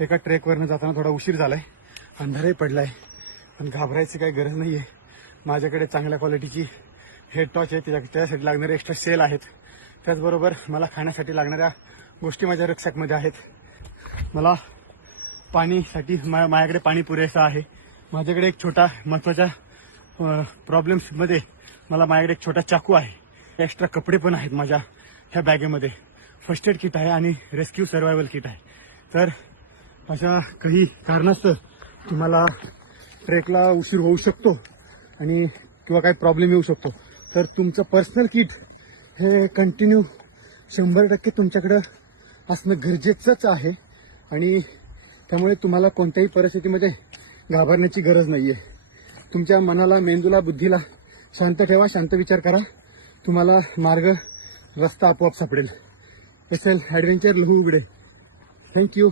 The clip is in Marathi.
एका ट्रेकवरनं जाताना थोडा उशीर झालाय, अंधारही पडलाय, पण घाबरायची काही गरज नाहीये. माझ्याकडे चांगल्या क्वालिटीची हेड टॉर्च आहे, त्यासाठी लागणारे एक्स्ट्रा सेल आहेत. त्याचबरोबर मला खाण्यासाठी लागणाऱ्या गोष्टी माझ्या रक्षकमध्ये आहेत. मला पाणीसाठी माझ्याकडे पाणी पुरेसं आहे. माझ्याकडे एक छोटा महत्त्वाच्या प्रॉब्लेम्समध्ये माझ्याकडे एक छोटा चाकू आहे. एक्स्ट्रा कपडे पण आहेत माझ्या ह्या बॅगेमध्ये. फर्स्ट एड किट आहे आणि रेस्क्यू सर्वायवल किट आहे. तर अशा काही कारणास्तव तुम्हाला ट्रेकला उशीर होऊ शकतो आणि किंवा काही प्रॉब्लेम येऊ शकतो, तर तुमचं पर्सनल किट हे कंटिन्यू 100% तुमच्याकडं असणं गरजेचंच आहे. आणि त्यामुळे तुम्हाला कोणत्याही परिस्थितीमध्ये घाबरण्याची गरज नाही आहे. तुमच्या मनाला, मेंदूला, बुद्धीला शांत ठेवा, शांत विचार करा. तुम्हाला मार्ग, रस्ता आपोआप सापडेल. SL ॲडव्हेंचर लहू उघडे. थँक्यू.